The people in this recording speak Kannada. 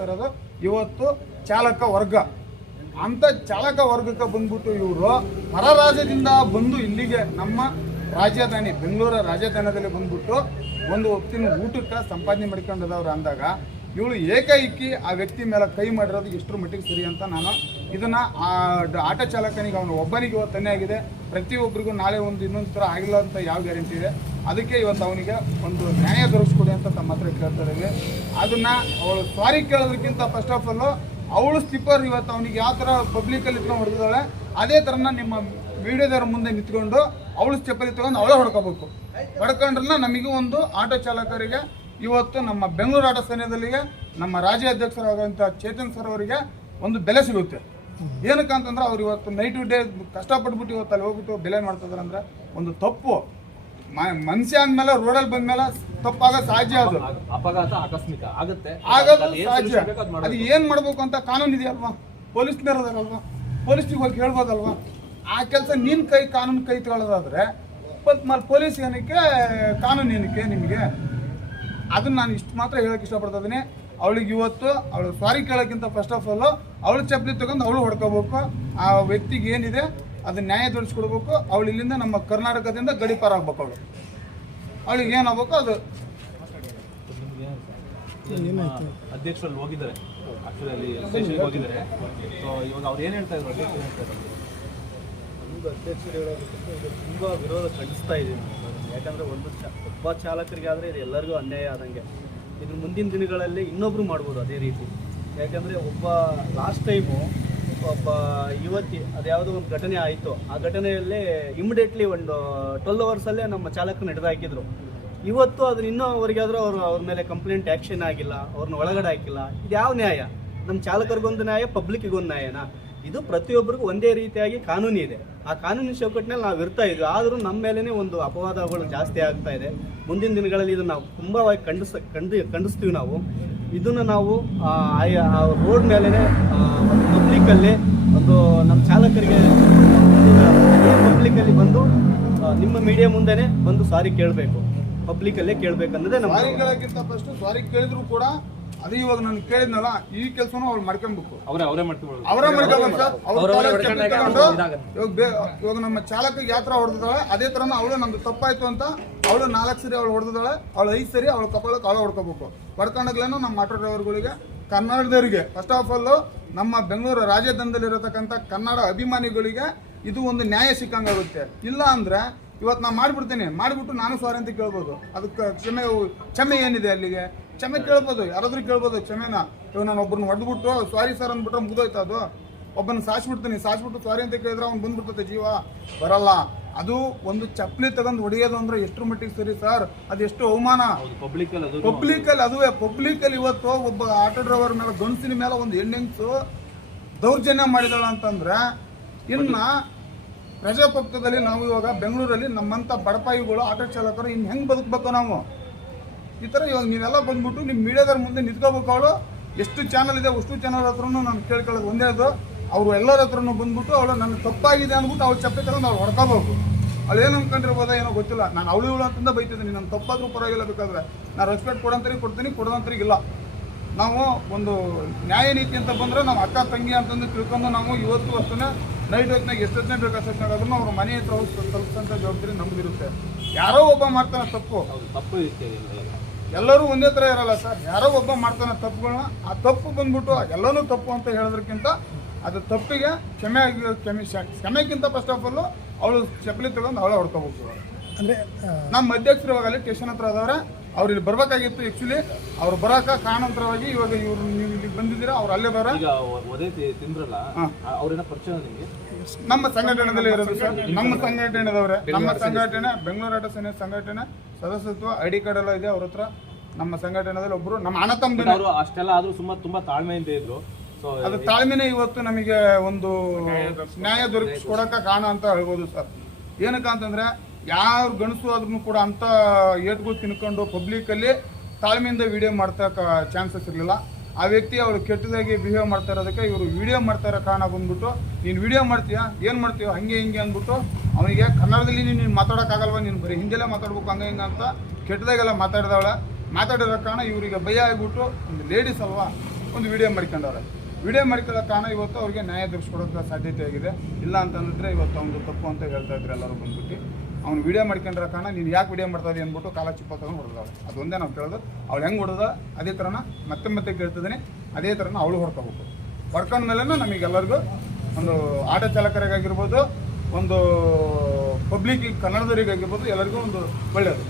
ಇರೋದು ಇವತ್ತು ಚಾಲಕ ವರ್ಗ. ಅಂತ ಚಾಲಕ ವರ್ಗಕ್ಕೆ ಬಂದ್ಬಿಟ್ಟು ಇವರು ಹೊರ ರಾಜ್ಯದಿಂದ ಬಂದು ಇಲ್ಲಿಗೆ ನಮ್ಮ ರಾಜಧಾನಿ ಬೆಂಗಳೂರ ರಾಜಧಾನದಲ್ಲಿ ಬಂದ್ಬಿಟ್ಟು ಒಂದು ಹೊತ್ತಿನ ಊಟಕ್ಕೆ ಸಂಪಾದನೆ ಮಾಡ್ಕೊಂಡದವ್ರು ಅಂದಾಗ ಇವಳು ಏಕೈಕಿ ಆ ವ್ಯಕ್ತಿ ಮೇಲೆ ಕೈ ಮಾಡಿರೋದು ಎಷ್ಟರ ಮಟ್ಟಿಗೆ ಸರಿ ಅಂತ ನಾನು ಇದನ್ನು ಆ ಆಟೋ ಚಾಲಕನಿಗೆ ಅವನು ಒಬ್ಬನಿಗೆ ಇವತ್ತು ತನ್ನೇ ಆಗಿದೆ. ಪ್ರತಿಯೊಬ್ಬರಿಗೂ ನಾಳೆ ಒಂದು ಇನ್ನೊಂದು ಥರ ಆಗಿಲ್ಲ ಅಂತ ಯಾವ ಗ್ಯಾರಂಟಿ ಇದೆ? ಅದಕ್ಕೆ ಇವತ್ತು ಅವನಿಗೆ ಒಂದು ನ್ಯಾಯ ಅಂತ ತಮ್ಮ ಹತ್ರ ಕೇಳ್ತಾರೆ ಅದನ್ನ ಅವಳು ಸಾರಿ ಕೇಳೋದಕ್ಕಿಂತ ಫಸ್ಟ್ ಆಫ್ ಆಲ್ ಅವಳು ಸ್ಲಿಪ್ಪರ್ ಇವತ್ತು ಅವನಿಗೆ ಯಾವ ಥರ ಪಬ್ಲಿಕಲ್ಲಿ ಇಟ್ಕೊಂಡು ಹೊಡೆದಿದ್ದಾಳೆ, ಅದೇ ಥರನ ನಿಮ್ಮ ವಿಡಿಯೋದವ್ರ ಮುಂದೆ ನಿಂತ್ಕೊಂಡು ಅವಳು ಸ್ಟೆಪ್ಪಲ್ಲಿ ತಗೊಂಡು ಅವಳೇ ಹೊಡ್ಕೋಬೇಕು. ಹೊಡ್ಕೊಂಡ್ರನ್ನ ನಮಗೂ ಒಂದು ಆಟೋ ಚಾಲಕರಿಗೆ ಇವತ್ತು ನಮ್ಮ ಬೆಂಗಳೂರು ಆಟೋ ಸೈನ್ಯದಲ್ಲಿಗೆ ನಮ್ಮ ರಾಜ್ಯ ಅಧ್ಯಕ್ಷರಾದಂಥ ಚೇತನ್ ಸರ್ ಅವರಿಗೆ ಒಂದು ಬೆಲೆ ಸಿಗುತ್ತೆ. ಏನಕ್ಕೆ ಅಂತಂದ್ರೆ ಅವ್ರು ಇವತ್ತು ನೈಟ್ ಡೇ ಕಷ್ಟಪಟ್ಬಿಟ್ಟು ಇವತ್ತು ಅಲ್ಲಿ ಹೋಗ್ಬಿಟ್ಟು ಬೆಲೆ ಮಾಡ್ತಿದ್ರು ಅಂದ್ರೆ ಒಂದು ತಪ್ಪು. ಮನುಷ್ಯ ಅಂದ್ಮೇಲೆ ರೋಡಲ್ಲಿ ಬಂದ್ಮೇಲೆ ತಪ್ಪಾಗ ಸಾಧ್ಯ ಅದು. ಅಪಘಾತ ಆಕಸ್ಮಿಕ. ಆಗುತ್ತೆ. ಆಗೋದು ಸಾಧ್ಯ. ಸಹಜ ಅದ್. ಏನ್ ಮಾಡ್ಬೇಕು ಅಂತ ಕಾನೂನು ಇದೆಯಲ್ವಾ? ಪೊಲೀಸ್ನವ್ರು ಅದಾರಲ್ವಾ? ಪೊಲೀಸ್ಗೆ ಹೋಗಿ ಹೇಳ್ಬೋದಲ್ವಾ? ಆ ಕೆಲಸ ನಿನ್ ಕೈ ಕಾನೂನು ಕೈ ತಗೊಳ್ಳೋದಾದ್ರೆ ಮತ್ತೆ ಪೊಲೀಸ್ ಏನಕ್ಕೆ ಕಾನೂನು ಏನಕ್ಕೆ ನಿಮಗೆ? ಅದನ್ನ ನಾನು ಇಷ್ಟು ಮಾತ್ರ ಹೇಳಕ್ ಇಷ್ಟಪಡ್ತಾ ಇದೀನಿ ಅವಳಿಗೆ ಇವತ್ತು ಅವಳು ಸಾರಿ ಕೇಳೋಕ್ಕಿಂತ ಫಸ್ಟ್ ಆಫ್ ಆಲ್ ಅವಳು ಚಪ್ಪಲಿ ತಗೊಂಡು ಅವಳು ಹೊಡ್ಕೋಬೇಕು. ಆ ವ್ಯಕ್ತಿಗೆ ಏನಿದೆ ಅದನ್ನ ನ್ಯಾಯ ದೊರಕಿಸ್ಕೊಡ್ಬೇಕು ಅವಳು ಇಲ್ಲಿಂದ ನಮ್ಮ ಕರ್ನಾಟಕದಿಂದ ಗಡಿಪಾರ ಆಗ್ಬೇಕು ಅವಳು. ಅವಳಿಗೆ ಏನಾಗಬೇಕು ಅದು. ಅಧ್ಯಕ್ಷರಲ್ಲಿ ಹೋಗಿದ್ದಾರೆ. ಆಕ್ಚುಲಿ ಅಲ್ಲಿ ಹೋಗಿದ್ದಾರೆ. ಸೊ ಇವಾಗ ಅವ್ರು ಏನು ಹೇಳ್ತಾ ಇದ್ರು ಅಧ್ಯಕ್ಷರು ಹೇಳ್ತಾ ಇದ್ದಾರೆ ಅಧ್ಯಕ್ಷರು ಹೇಳೋದಕ್ಕೆ ಇದು ತುಂಬ ವಿರೋಧ ಖಂಡಿಸ್ತಾ ಇದ್ದೀವಿ ನಾವು. ಯಾಕಂದ್ರೆ ಒಂದು ಚ ಒಬ್ಬ ಚಾಲಕರಿಗೆ ಆದರೆ ಇದು ಎಲ್ಲರಿಗೂ ಅನ್ಯಾಯ ಆದಂಗೆ. ಇದ್ರ ಮುಂದಿನ ದಿನಗಳಲ್ಲಿ ಇನ್ನೊಬ್ರು ಮಾಡ್ಬೋದು ಅದೇ ರೀತಿ. ಯಾಕಂದ್ರೆ ಒಬ್ಬ ಲಾಸ್ಟ್ ಟೈಮು ಒಬ್ಬ ಯುವತಿ, ಅದ್ಯಾವುದೋ ಒಂದು ಘಟನೆ ಆಯಿತು. ಆ ಘಟನೆಯಲ್ಲಿ ಇಮಿಡಿಯೇಟ್ಲಿ ಒಂದು ಟ್ವೆಲ್ ಅವರ್ಸಲ್ಲೇ ನಮ್ಮ ಚಾಲಕನ ಹಿಡಿದಾಕಿದ್ರು. ಇವತ್ತು ಅದನ್ನ ಇನ್ನೂ ಅವರಿಗಾದ್ರೂ ಅವರು ಅವ್ರ ಮೇಲೆ ಕಂಪ್ಲೇಂಟ್ ಆ್ಯಕ್ಷನ್ ಆಗಿಲ್ಲ, ಅವ್ರನ್ನ ಒಳಗಡೆ ಹಾಕಿಲ್ಲ. ಇದು ಯಾವ ನ್ಯಾಯ? ನಮ್ಮ ಚಾಲಕರಿಗೊಂದು ನ್ಯಾಯ ಪಬ್ಲಿಕ್ಕಿಗೊಂದು ನ್ಯಾಯನ? ಇದು ಪ್ರತಿಯೊಬ್ಬರಿಗೂ ಒಂದೇ ರೀತಿಯಾಗಿ ಕಾನೂನು ಇದೆ. ಆ ಕಾನೂನಿನ ಚೌಕಟ್ಟಿನಲ್ಲಿ ನಾವು ಇರ್ತಾ ಇದ್ವಿ. ಆದರೂ ನಮ್ಮ ಮೇಲೇ ಒಂದು ಅಪವಾದಗಳು ಜಾಸ್ತಿ ಆಗ್ತಾ ಇದೆ. ಮುಂದಿನ ದಿನಗಳಲ್ಲಿ ಇದನ್ನು ನಾವು ತುಂಬಾವಾಗಿ ಖಂಡಿಸ, ಖಂಡಿ, ಖಂಡಿಸ್ತೀವಿ ನಾವು. ಇದನ್ನು ನಾವು ರೋಡ್ ಮೇಲೇ ಒಂದು ಪಬ್ಲಿಕ್ಕಲ್ಲಿ ಒಂದು ನಮ್ಮ ಚಾಲಕರಿಗೆ ಪಬ್ಲಿಕ್ಕಲ್ಲಿ ಬಂದು ನಿಮ್ಮ ಮೀಡಿಯಾ ಮುಂದೆನೆ ಬಂದು ಸಾರಿ ಕೇಳಬೇಕು. ಪಬ್ಲಿಕ್ಕಲ್ಲೇ ಕೇಳಬೇಕು ಅನ್ನೋದೇ ನಮ್ಮ ಸಾರಿ ಕೇಳಿದ್ರು ಕೂಡ ಅದು ಇವಾಗ ನಾನು ಕೇಳಿದ್ನಲ್ಲ ಈ ಕೆಲಸನೂ ಅವ್ರು ಮಾಡ್ಕೊಬೇಕು. ಅವರೇ ಅವರೇ ಅವರೇ ಮಾಡ್ಕೊಬೇಕು ಸರ್ ಇವಾಗ ಬೇ- ಇವಾಗ ನಮ್ಮ ಚಾಲಕ ಯಾತ್ರ ಹೊಡೆದಿದ್ದಾಳೆ ಅದೇ ತರ ಅವಳು ನಮ್ದು ತಪ್ಪಾಯ್ತು ಅಂತ ಅವಳು ನಾಲ್ಕು ಸರಿ ಅವಳು ಹೊಡೆದಿದ್ದಾಳೆ ಅವಳು ಐದು ಸರಿ ಅವಳು ಕಪಾಳಕ್ಕೆ ಅವಳು ಹೊಡ್ಕೋಬೇಕು. ಹೊಡ್ಕೊಂಡಾಗ್ಲೇನು ನಮ್ಮ ಆಟೋ ಡ್ರೈವರ್ಗಳಿಗೆ ಕನ್ನಡದವರಿಗೆ ಫಸ್ಟ್ ಆಫ್ ಆಲ್ ನಮ್ಮ ಬೆಂಗಳೂರು ರಾಜಧಾನದಲ್ಲಿರತಕ್ಕಂಥ ಕನ್ನಡ ಅಭಿಮಾನಿಗಳಿಗೆ ಇದು ಒಂದು ನ್ಯಾಯ ಸಿಕ್ಕಂಗಾಗುತ್ತೆ ಇಲ್ಲ ಅಂದ್ರೆ ಇವತ್ತು ನಾನು ಮಾಡಿಬಿಡ್ತೀನಿ ಮಾಡಿಬಿಟ್ಟು ನಾನು ಸಾರಿ ಅಂತ ಕೇಳ್ಬೋದು. ಅದಕ್ಕೆ ಕ್ಷಮೆ ಕ್ಷಮೆ ಏನಿದೆ ಅಲ್ಲಿಗೆ? ಕ್ಷಮೆ ಕೇಳ್ಬೋದು ಯಾರಾದ್ರೂ ಕೇಳ್ಬೋದು ಕ್ಷಮೆನ. ಇವಾಗ ನಾನು ಒಬ್ಬರನ್ನ ಹೊಡೆದ್ಬಿಟ್ಟು ಸಾರಿ ಸರ್ ಅಂದ್ಬಿಟ್ರೆ ಮುಗಿದೋಯ್ತು ಅದು. ಒಬ್ಬನ ಸಾಸ್ಬಿಡ್ತೀನಿ ಸಾಸ್ಬಿಟ್ಟು ಸಾರಿ ಅಂತ ಕೇಳಿದ್ರೆ ಅವ್ನು ಬಂದ್ಬಿಡ್ತದೆ ಜೀವ. ಬರಲ್ಲ. ಅದು ಒಂದು ಚಪ್ಪಲಿ ತಗೊಂಡು ಹೊಡೆಯೋದು ಅಂದ್ರೆ ಎಷ್ಟು ಮಟ್ಟಿಗೆ ಸರಿ ಸರ್ ಅದು ಎಷ್ಟು ಅವಮಾನ? ಪಬ್ಲಿಕ್ ಅಲ್ಲಿ ಅದು ಪಬ್ಲಿಕ್ ಅಲ್ಲಿ ಅದುವೇ. ಪಬ್ಲಿಕ್ ಅಲ್ಲಿ ಇವತ್ತು ಒಬ್ಬ ಆಟೋ ಡ್ರೈವರ್ ಮೇಲೆ ಗಂಡಸಿನ ಮೇಲೆ ಒಂದು ಹೆಣ್ಣಿಂಗ್ಸು ದೌರ್ಜನ್ಯ ಮಾಡಿದಳ ಅಂತಂದ್ರೆ ಇನ್ನ ಪ್ರಜಾಪ್ರಭುತ್ವದಲ್ಲಿ ನಾವು ಇವಾಗ ಬೆಂಗಳೂರಲ್ಲಿ ನಮ್ಮಂತ ಬಡಪಾಯಿಗಳು ಆಟೋ ಚಾಲಕರು ಇನ್ನು ಹೆಂಗ್ ಬದುಕಬೇಕು ನಾವು? ಈ ಥರ ಇವಾಗ ನೀವೆಲ್ಲ ಬಂದ್ಬಿಟ್ಟು ನಿಮ್ಮ ಮೀಡಿಯಾದವ್ರ ಮುಂದೆ ನಿಂತ್ಕೋಬೇಕು ಅವಳು. ಎಷ್ಟು ಚಾನಲ್ ಇದೆ, ಅಷ್ಟು ಚಾನಲ್ ಹತ್ರನೂ ನಾನು ಕೇಳ್ಕೊಳ್ಳೋದು ಒಂದೇ ಅದು. ಅವರು ಎಲ್ಲರ ಹತ್ರನೂ ಬಂದ್ಬಿಟ್ಟು ಅವಳು ನನ್ನ ತಪ್ಪಾಗಿದೆ ಅಂದ್ಬಿಟ್ಟು ಅವಳು ಚಪ್ಪೆ ತಗೊಂಡು ನಾವು ಹೊಡ್ಕೋಬೇಕು. ಅವಳು ಏನು ಅನ್ಕೊಂಡಿರ್ಬೋದೋ ಏನೋ ಗೊತ್ತಿಲ್ಲ. ನಾನು ಅವಳು ಇವಳು ಅಂತಂದ ಬೈತಿದ್ದೀನಿ. ನನ್ನ ತಪ್ಪಾದರೂ ಪರವಾಗಿಲ್ಲ ಬೇಕಾದ್ರೆ. ನಾನು ರೆಸ್ಪೆಕ್ಟ್ ಕೊಡೋಂತರಿಗೆ ಕೊಡ್ತೀನಿ ಕೊಡೋದಂತರಿಗಿಲ್ಲ ನಾವು ಒಂದು ನ್ಯಾಯ ನೀತಿ ಅಂತ ಬಂದರೆ ನಾವು ಅಕ್ಕ, ತಂಗಿ ಅಂತಂದು ತಿಳ್ಕೊಂಡು ನಾವು ಇವತ್ತು ಅಷ್ಟೇ ನೈಟ್ ಹೊತ್ತಿನಾಗ ಎಷ್ಟೊತ್ತನೇ ಬೇಕು ಅಷ್ಟೊತ್ತಿನಾಗಾದ್ರೂ ಅವ್ರ ಮನೆ ಹತ್ರ ಹೋಗಿ ತಲುಪಿಸಂತ ಜವಾಬ್ದಾರಿ ನಮ್ದಿರುತ್ತೆ. ಯಾರೋ ಒಬ್ಬ ಮಾಡ್ತಾನೆ ತಪ್ಪು. ತಪ್ಪು. ಎಲ್ಲರೂ ಒಂದೇ ಥರ ಇರಲ್ಲ ಸರ್. ಯಾರೋ ಒಬ್ಬ ಮಾಡ್ತಾನೆ ತಪ್ಪುಗಳನ್ನ ಆ ತಪ್ಪು ಬಂದ್ಬಿಟ್ಟು ಎಲ್ಲನೂ ತಪ್ಪು ಅಂತ ಹೇಳೋದಕ್ಕಿಂತ ಅದು ತಪ್ಪಿಗೆ ಕ್ಷಮೆ ಆಗಿ ಕ್ಷಮೆ ಕ್ಷಮೆಗಿಂತ ಫಸ್ಟ್ ಆಫ್ ಆಲ್ ಅವಳು ಚಪ್ಪಲಿ ತಗೊಂಡು ಅವಳೇ ಹೊಡ್ಕೋಬೇಕು ಅಂದ್ರೆ ನಮ್ಮ ಅಧ್ಯಕ್ಷರು ಇವಾಗ ಅಲ್ಲಿ ಸ್ಟೇಷನ್ ಹತ್ರ ಅದಾವ್ರೆ ಅವ್ರು ಇಲ್ಲಿ ಬರ್ಬೇಕಾಗಿತ್ತು ಆ್ಯಕ್ಚುಲಿ ಅವ್ರು ಬರೋಕ ಕಾರಣಾಂತರವಾಗಿ ಇವಾಗ ಇವ್ರು ನೀವು ಇಲ್ಲಿ ಬಂದಿದ್ದೀರಾ ಅವ್ರು ಅಲ್ಲೇ ಬರ ಈಗ ಒದೆ ತಿ- ತಿಂದ್ರಲ್ಲ. ಅವ್ರೇನ ಪರಿಚಯ ನಿಮಗೆ? ನಮ್ಮ ಸಂಘಟನೆಯಲ್ಲಿ ಇರೋದು ಸರ್. ನಮ್ಮ ಸಂಘಟನೆದವ್ರೆ. ನಮ್ಮ ಸಂಘಟನೆ ಬೆಂಗಳೂರು ಆಟ ಸೇನೆ ಸಂಘಟನೆ ಸದಸ್ಯತ್ವ ಐ ಡಿ ಕಾರ್ಡ್ ಎಲ್ಲ ಇದೆ ಅವ್ರ ಹತ್ರ. ನಮ್ಮ ಸಂಘಟನೆದಲ್ಲಿ ಒಬ್ರು ನಮ್ಮ ಅಣ್ಣ ತಮ್ಮ ಅವರು ಅಷ್ಟೆಲ್ಲ ಆದ್ರೂ ಸುಮ್ಮ ತುಂಬಾ ತಾಳ್ಮೆಯಿಂದ ಇದ್ರು. ಸೊ ಅದು ತಾಳ್ಮೆನೆ ಇವತ್ತು ನಮಗೆ ಒಂದು ನ್ಯಾಯ ದೊರಕಿಸ್ಕೊಡಕ ಕಾರಣ ಅಂತ ಹೇಳ್ಬೋದು ಸರ್. ಏನಕ್ಕ ಅಂತಂದ್ರೆ ಯಾರು ಗಣಸು ಆದ್ರೂ ಕೂಡ ಅಂತ ಏಟ್ಗಳು ತಿನ್ಕೊಂಡು ಪಬ್ಲಿಕ್ಕಲ್ಲಿ ತಾಳ್ಮೆಯಿಂದ ವಿಡಿಯೋ ಮಾಡ್ತಕ್ಕ ಚಾನ್ಸಸ್ ಇರಲಿಲ್ಲ. ಆ ವ್ಯಕ್ತಿ ಅವರು ಕೆಟ್ಟದಾಗಿ ಬಿಹೇವ್ ಮಾಡ್ತಾ ಇರೋದಕ್ಕೆ ಇವರು ವಿಡಿಯೋ ಮಾಡ್ತಾ ಇರೋ ಕಾರಣ ಬಂದ್ಬಿಟ್ಟು ನೀನು ವಿಡಿಯೋ ಮಾಡ್ತೀಯಾ? ಏನು ಮಾಡ್ತೀಯೋ? ಹಂಗೆ ಹಿಂಗೆ ಅಂದ್ಬಿಟ್ಟು ಅವನಿಗೆ ಕನ್ನಡದಲ್ಲಿ ನೀನು ಮಾತಾಡೋಕ್ಕಾಗಲ್ವಾ? ನೀನು ಬರೀ ಹಿಂದೆಲ್ಲ ಮಾತಾಡ್ಬೇಕು ಹಂಗೆ ಹಿಂಗೆ ಅಂತ ಕೆಟ್ಟದಾಗೆಲ್ಲ ಮಾತಾಡಿದವಳೆ. ಮಾತಾಡಿರೋ ಕಾರಣ ಇವರಿಗೆ ಭಯ ಆಗಿಬಿಟ್ಟು ಒಂದು ಲೇಡೀಸ್ ಅಲ್ವಾ ಒಂದು ವಿಡಿಯೋ ಮಾಡ್ಕೊಂಡವ್ರೆ. ವಿಡಿಯೋ ಮಾಡ್ಕೊಳ್ಳೋ ಕಾರಣ ಇವತ್ತು ಅವ್ರಿಗೆ ನ್ಯಾಯ ದೊರಕಿಸ್ಕೊಡೋಕೆ ಸಾಧ್ಯತೆ ಆಗಿದೆ. ಇಲ್ಲ ಅಂತಂದ್ರೆ ಇವತ್ತು ಅವ್ನು ತಪ್ಪು ಅಂತ ಹೇಳ್ತಾ ಇದ್ರು ಎಲ್ಲರೂ ಬಂದ್ಬಿಟ್ಟು. ಅವ್ನು ವಿಡಿಯೋ ಮಾಡ್ಕೊಂಡ್ರ ಕಾರಣ ನೀನು ಯಾಕೆ ವಿಡಿಯೋ ಮಾಡ್ತಾ ಇದೀಯ ಅಂದ್ಬಿಟ್ಟು ಕಾಲ ಚಿಪ್ಪ ತಗೊಂಡು ಹೊಡೆದವ್ರೆ. ಅದೊಂದೇ ನಾವು ಕೇಳೋದು. ಅವ್ಳು ಹೆಂಗೆ ಹೊಡೆದ ಅದೇ ಥರನ ಮತ್ತೆ ಮತ್ತೆ ಕೇಳ್ತಿದ್ದೀನಿ. ಅದೇ ಥರನ ಅವಳು ಹೊಡ್ಕೋಬೇಕು. ಹೊಡ್ಕೊಂಡ ಮೇಲೆ ನಮಗೆಲ್ಲರಿಗೂ ಒಂದು ಆಟೋ ಚಾಲಕರಿಗಾಗಿರ್ಬೋದು, ಒಂದು ಪಬ್ಲಿಕ್ ಕನ್ನಡದವರಿಗಾಗಿರ್ಬೋದು ಎಲ್ಲರಿಗೂ ಒಂದು ಒಳ್ಳೆಯದು.